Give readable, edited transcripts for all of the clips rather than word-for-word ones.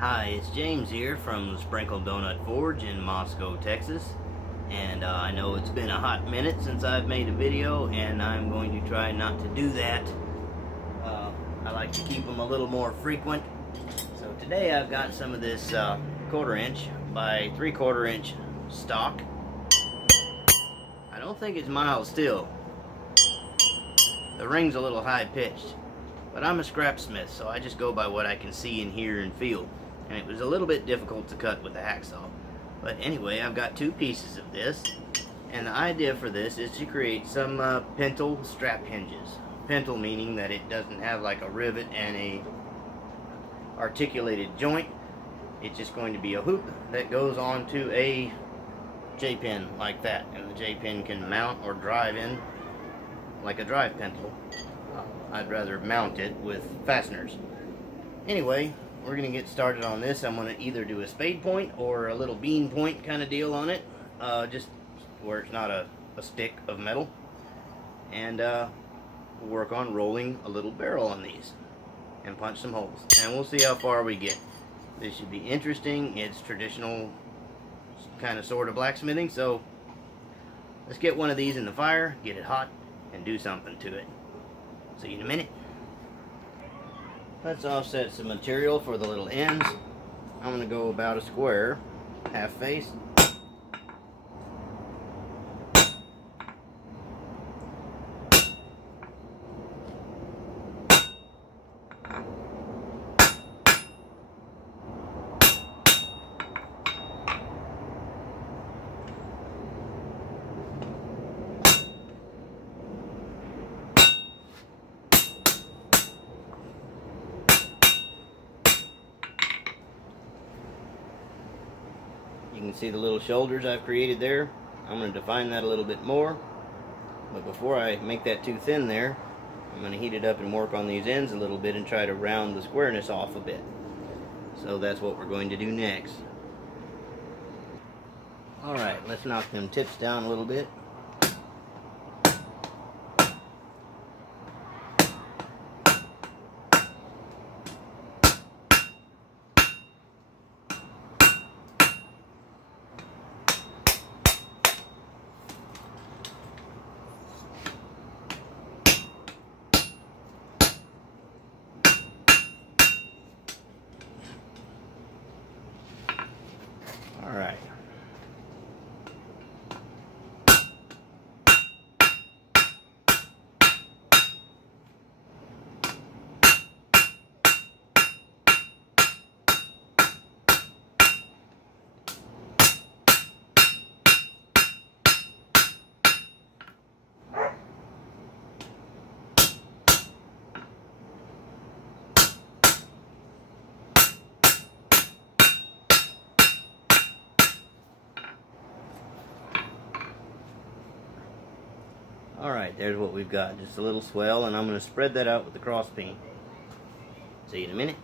Hi, it's James here from the Sprinkle Donut Forge in Moscow, Texas. And I know it's been a hot minute since I've made a video, and I'm going to try not to do that. I like to keep them a little more frequent. So today I've got some of this 1/4 inch by 3/4 inch stock. I don't think it's mild steel. The ring's a little high pitched, but I'm a scrapsmith, so I just go by what I can see and hear and feel. And it was a little bit difficult to cut with a hacksaw. But anyway, I've got 2 pieces of this, and the idea for this is to create some pintle strap hinges. Pintle meaning that it doesn't have like a rivet and a articulated joint. It's just going to be a hoop that goes onto a J-pin like that, and the J-pin can mount or drive in like a drive pintle. I'd rather mount it with fasteners. Anyway, we're going to get started on this. I'm going to either do a spade point or a little bean point kind of deal on it, just where it's not a stick of metal. And we'll work on rolling a little barrel on these and punch some holes. And we'll see how far we get. This should be interesting. It's traditional kind of sort of blacksmithing, so let's get one of these in the fire, get it hot, and do something to it. See you in a minute. Let's offset some material for the little ends. I'm going to go about a square, half face. You can see the little shoulders I've created there. I'm going to define that a little bit more. But before I make that too thin there, I'm going to heat it up and work on these ends a little bit and try to round the squareness off a bit. So that's what we're going to do next. Alright, let's knock them tips down a little bit. Alright. Alright, there's what we've got. Just a little swell, and I'm going to spread that out with the cross peen. See you in a minute.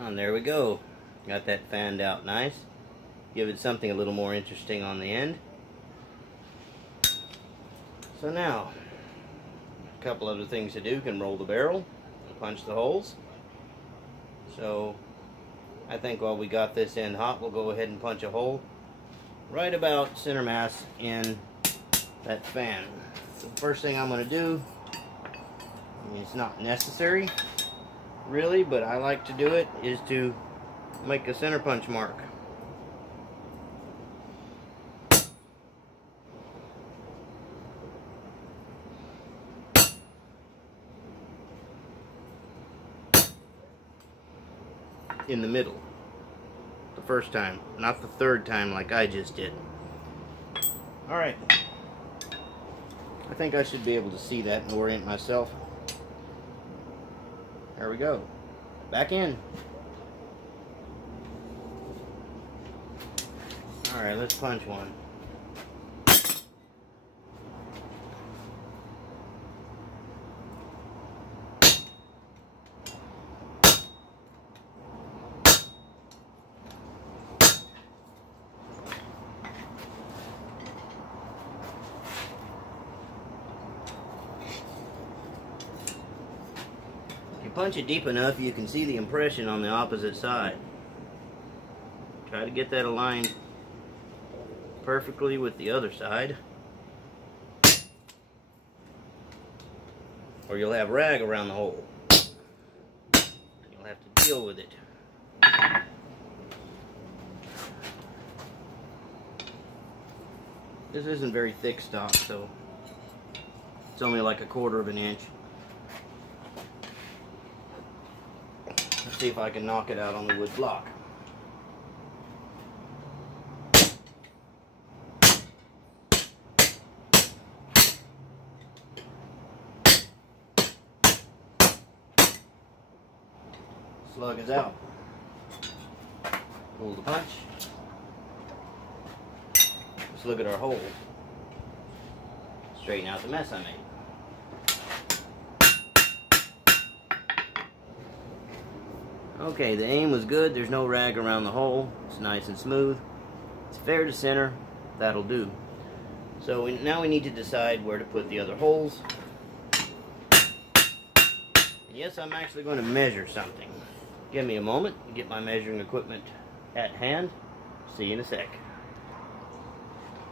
And there we go. Got that fanned out nice. Give it something a little more interesting on the end. So now, a couple other things to do. Can roll the barrel and punch the holes. So I think while we got this end hot, we'll go ahead and punch a hole right about center mass in that fan. So the first thing I'm going to do, I mean, it's not necessary really, but I like to do it, is to make a center punch mark. In the middle. The first time, not the third time like I just did. Alright. I think I should be able to see that and orient myself. There we go. Back in. Alright, let's punch one. If you punch it deep enough, you can see the impression on the opposite side. Try to get that aligned perfectly with the other side, or you'll have rag around the hole. You'll have to deal with it. This isn't very thick stock, so it's only like 1/4 of an inch. Let's see if I can knock it out on the wood block. Slug is out. Pull the punch. Let's look at our hole. Straighten out the mess I made. Okay, the aim was good. There's no rag around the hole. It's nice and smooth. It's fair to center. That'll do. So now we need to decide where to put the other holes. And yes, I'm actually going to measure something. Give me a moment to get my measuring equipment at hand. See you in a sec.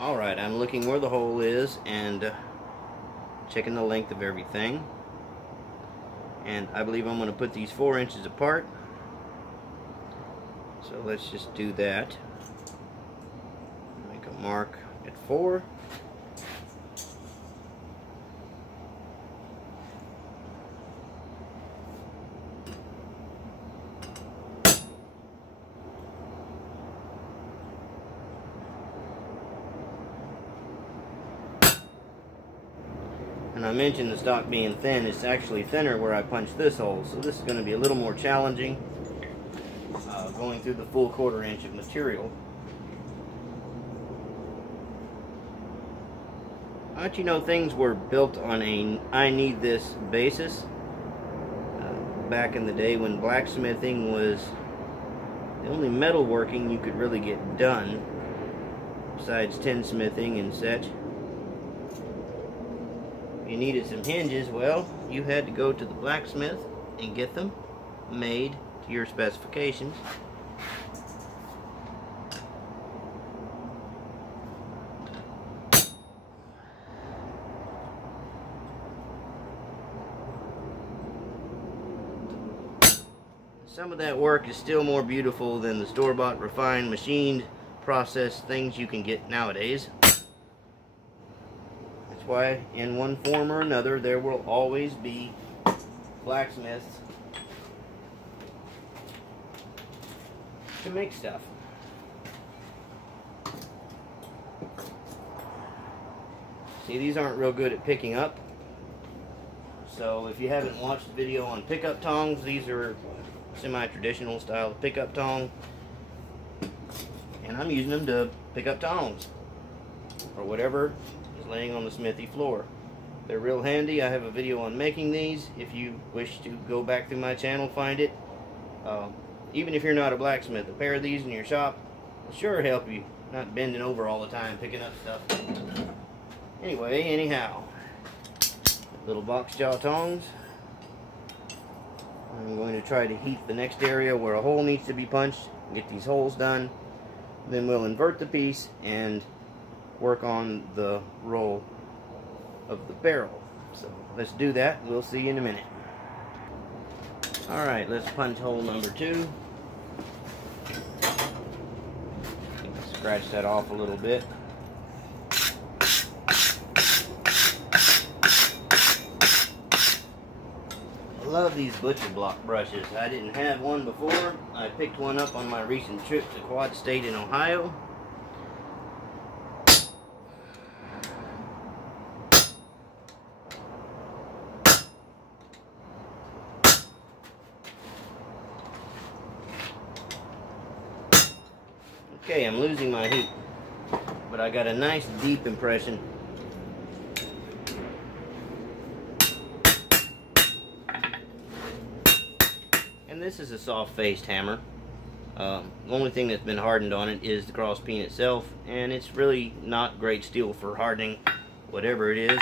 Alright, I'm looking where the hole is and checking the length of everything. And I believe I'm going to put these 4 inches apart. So let's just do that. Make a mark at 4. And I mentioned the stock being thin. It's actually thinner where I punched this hole, so this is going to be a little more challenging, going through the full 1/4 inch of material. But you know, things were built on a I need this basis. Back in the day when blacksmithing was the only metalworking you could really get done, besides tinsmithing and such. You needed some hinges, well, you had to go to the blacksmith and get them made to your specifications. Some of that work is still more beautiful than the store-bought, refined, machined, processed things you can get nowadays. That's why, in one form or another, there will always be blacksmiths to make stuff. See, these aren't real good at picking up. So if you haven't watched the video on pickup tongs, these are semi-traditional style of pickup tong. And I'm using them to pick up tongs or whatever is laying on the smithy floor. They're real handy. I have a video on making these. If you wish to go back through my channel, find it. Even if you're not a blacksmith, a pair of these in your shop will sure help you not bending over all the time picking up stuff. Anyway, anyhow, little box jaw tongs. I'm going to try to heat the next area where a hole needs to be punched, get these holes done. Then we'll invert the piece and work on the roll of the barrel. So let's do that. We'll see you in a minute. Alright, let's punch hole number 2. scratch that off a little bit. I love these butcher block brushes. I didn't have one before. I picked one up on my recent trip to Quad State in Ohio. Okay, I'm losing my heat, but I got a nice deep impression. And this is a soft-faced hammer. The only thing that's been hardened on it is the cross peen itself, and it's really not great steel for hardening whatever it is.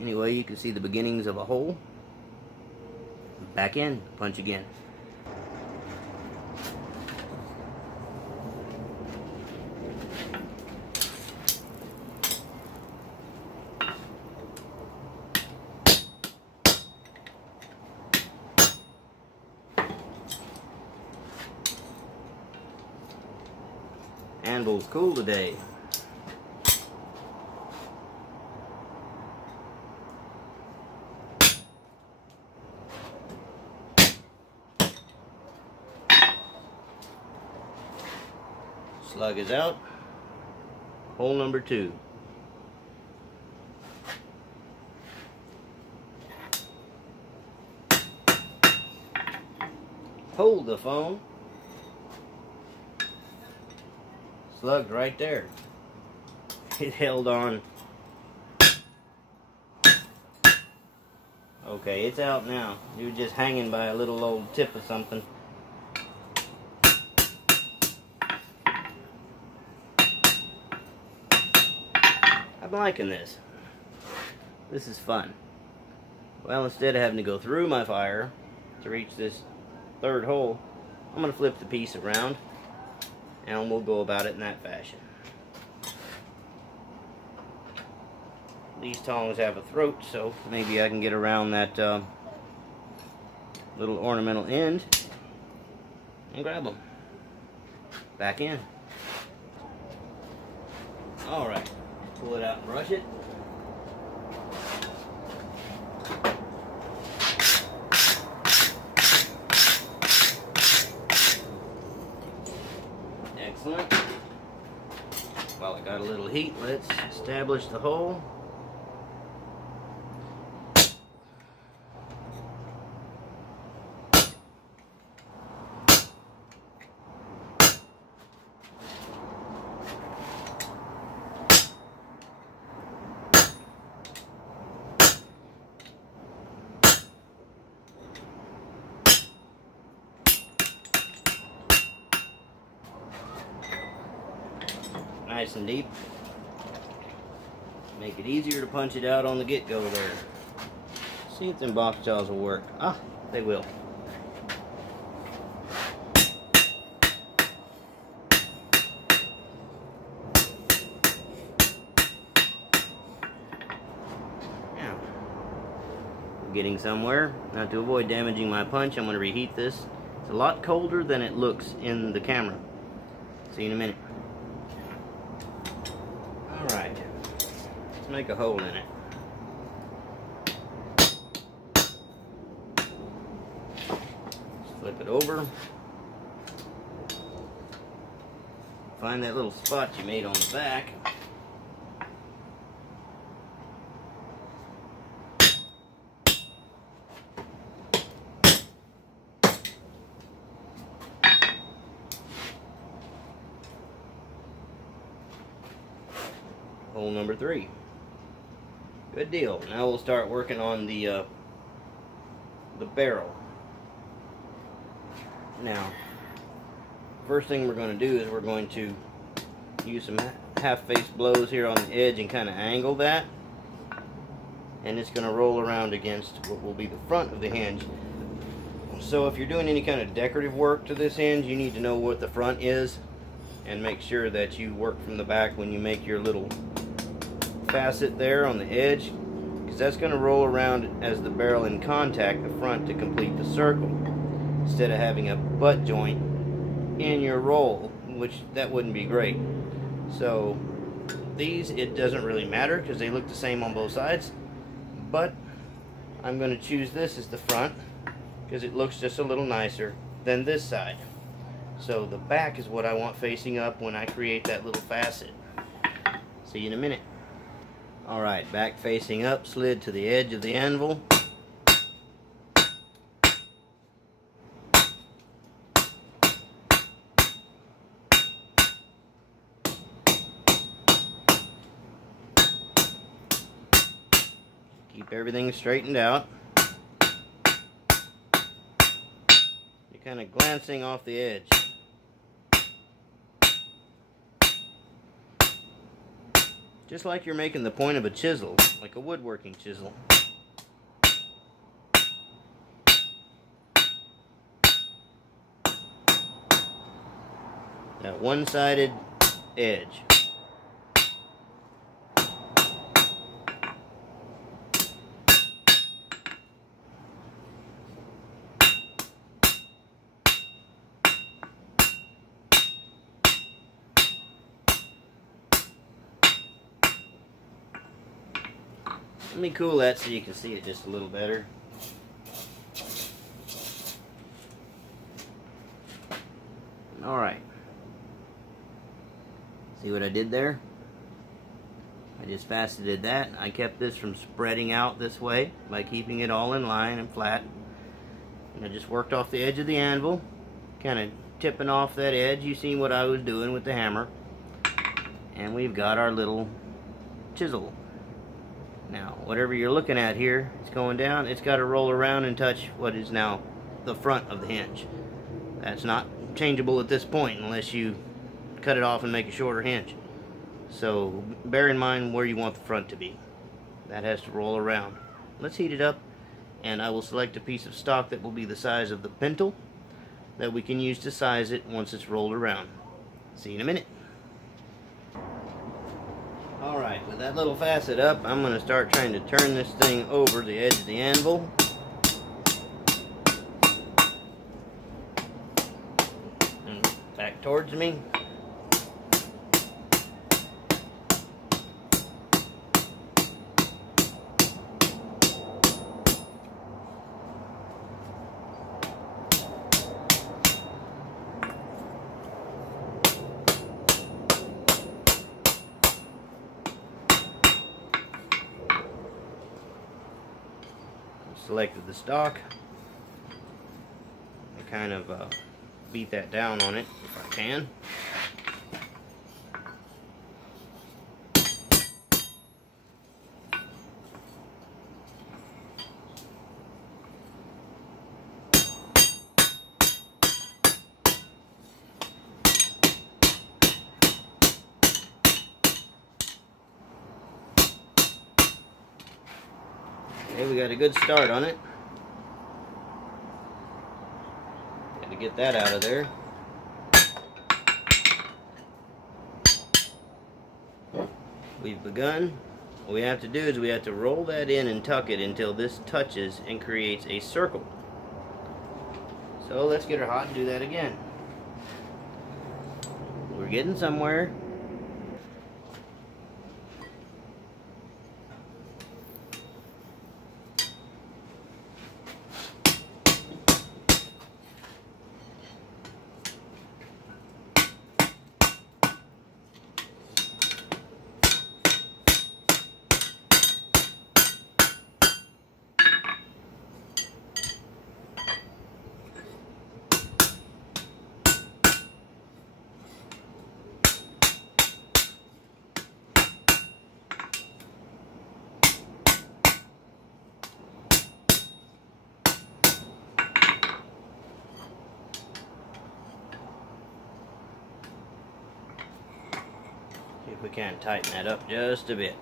Anyway, you can see the beginnings of a hole. Back in, punch again. Anvil's cool today. Slug is out. Hole number 2. Hold the phone. Slugged right there. It held on. Okay, it's out now. You were just hanging by a little old tip of something. I'm liking this. This is fun. Well, instead of having to go through my fire to reach this 3rd hole, I'm going to flip the piece around and we'll go about it in that fashion. These tongs have a throat, so maybe I can get around that little ornamental end and grab them. Back in. Alright, pull it out and brush it. Excellent. While I got a little heat, let's establish the hole. Nice and deep. Make it easier to punch it out on the get-go there. See if them box jaws will work. Ah, they will. Now, we're getting somewhere. Now, to avoid damaging my punch, I'm going to reheat this. It's a lot colder than it looks in the camera. See you in a minute. Alright, let's make a hole in it. Flip it over. Find that little spot you made on the back. Hole number 3. Good deal. Now we'll start working on the barrel. Now, first thing we're going to do is we're going to use some half-face blows here on the edge and kind of angle that, and it's going to roll around against what will be the front of the hinge. So if you're doing any kind of decorative work to this hinge, you need to know what the front is and make sure that you work from the back when you make your little facet there on the edge, because that's going to roll around as the barrel in contact the front to complete the circle, instead of having a butt joint in your roll which that wouldn't be great. So these, it doesn't really matter because they look the same on both sides, but I'm going to choose this as the front because it looks just a little nicer than this side. So the back is what I want facing up when I create that little facet. See you in a minute. Alright, back facing up, slid to the edge of the anvil. Keep everything straightened out. You're kind of glancing off the edge. Just like you're making the point of a chisel, like a woodworking chisel. That one-sided edge. Let me cool that so you can see it just a little better. Alright. See what I did there? I just faceted that. I kept this from spreading out this way by keeping it all in line and flat. And I just worked off the edge of the anvil, kind of tipping off that edge. You seen what I was doing with the hammer. And we've got our little chisel. Now, whatever you're looking at here, it's going down, it's got to roll around and touch what is now the front of the hinge. That's not changeable at this point unless you cut it off and make a shorter hinge. So, bear in mind where you want the front to be. That has to roll around. Let's heat it up, and I will select a piece of stock that will be the size of the pintle that we can use to size it once it's rolled around. See you in a minute. Alright, with that little facet up, I'm going to start trying to turn this thing over the edge of the anvil. And back towards me. Selected the stock. I kind of beat that down on it if I can. Okay, we got a good start on it. Got to get that out of there. We've begun. What we have to do is we have to roll that in and tuck it until this touches and creates a circle. So let's get her hot and do that again. We're getting somewhere. See if we can't tighten that up just a bit.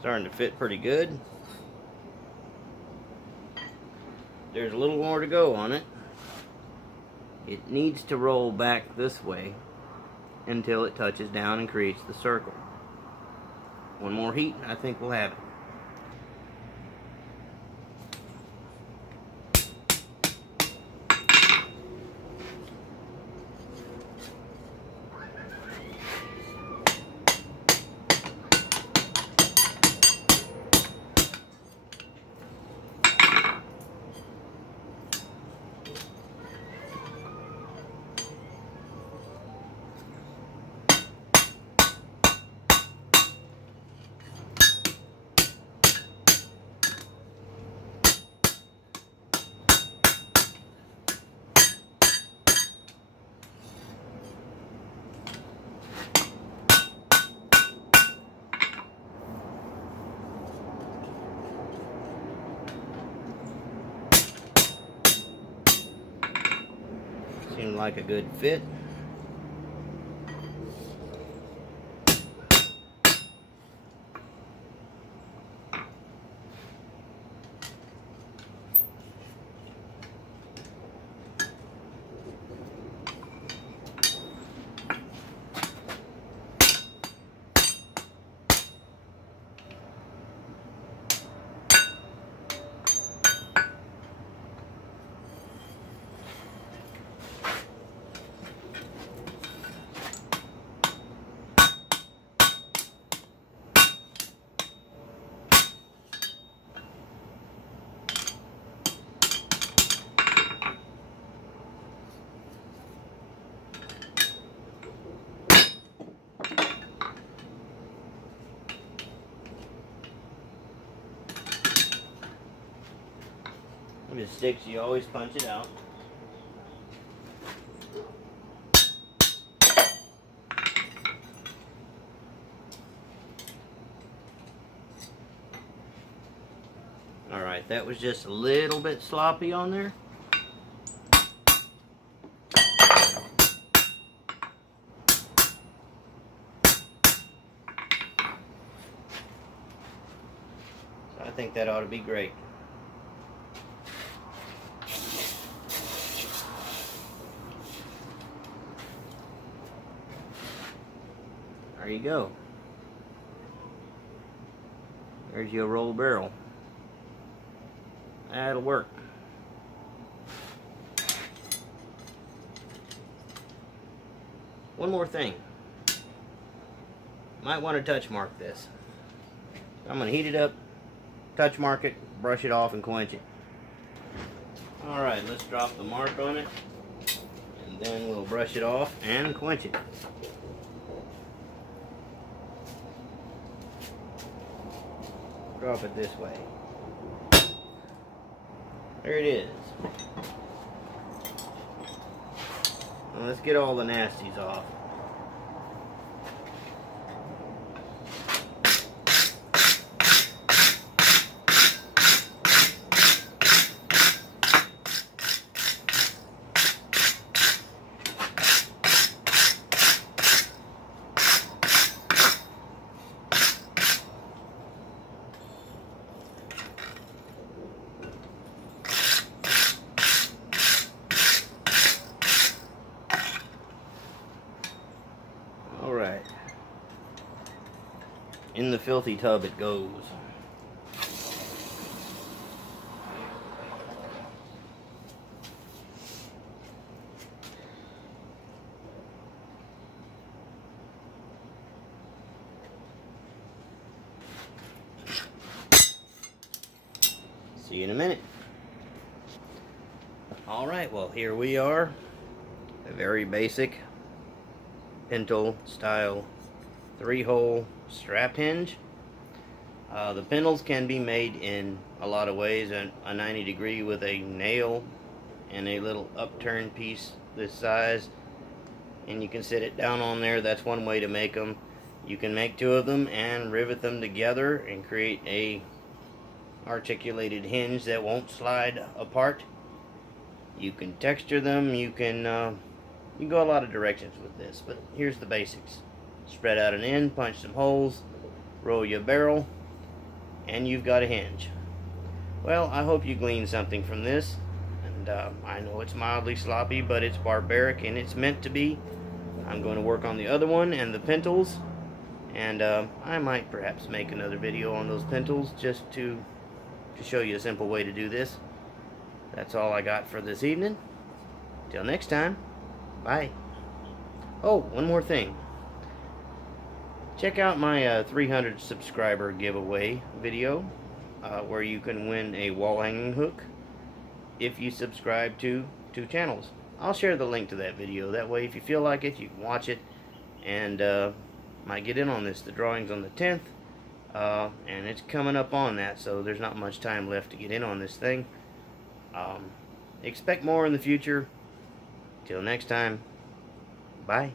Starting to fit pretty good. There's a little more to go on it. it needs to roll back this way until it touches down and creates the circle. One more heat and I think we'll have it. Seemed like a good fit. If it sticks, you always punch it out. Alright, that was just a little bit sloppy on there. So I think that ought to be great. There you go. There's your roll barrel. That'll work. One more thing. Might want to touch mark this. I'm going to heat it up, touch mark it, brush it off, and quench it. Alright, let's drop the mark on it, and then we'll brush it off and quench it. Drop it this way. There it is. Now let's get all the nasties off. Alright. In the filthy tub it goes. See you in a minute. Alright, well here we are. A very basic pintle style 3-hole strap hinge. The pintles can be made in a lot of ways. A 90 degree with a nail and a little upturned piece this size, and you can sit it down on there. That's one way to make them. You can make 2 of them and rivet them together and create a articulated hinge that won't slide apart. You can texture them. You can go a lot of directions with this, but here's the basics. Spread out an end, punch some holes, roll your barrel, and you've got a hinge. Well, I hope you gleaned something from this, and and I know it's mildly sloppy, but it's barbaric and it's meant to be. I'm going to work on the other one and the pintles, and I might perhaps make another video on those pintles just to show you a simple way to do this. That's all I got for this evening. Till next time, bye. Oh, one more thing. Check out my 300 subscriber giveaway video where you can win a wall hanging hook if you subscribe to 2 channels. I'll share the link to that video. That way, if you feel like it, you can watch it and might get in on this. The drawing's on the 10th, and it's coming up on that, so there's not much time left to get in on this thing. Expect more in the future. Till next time, bye.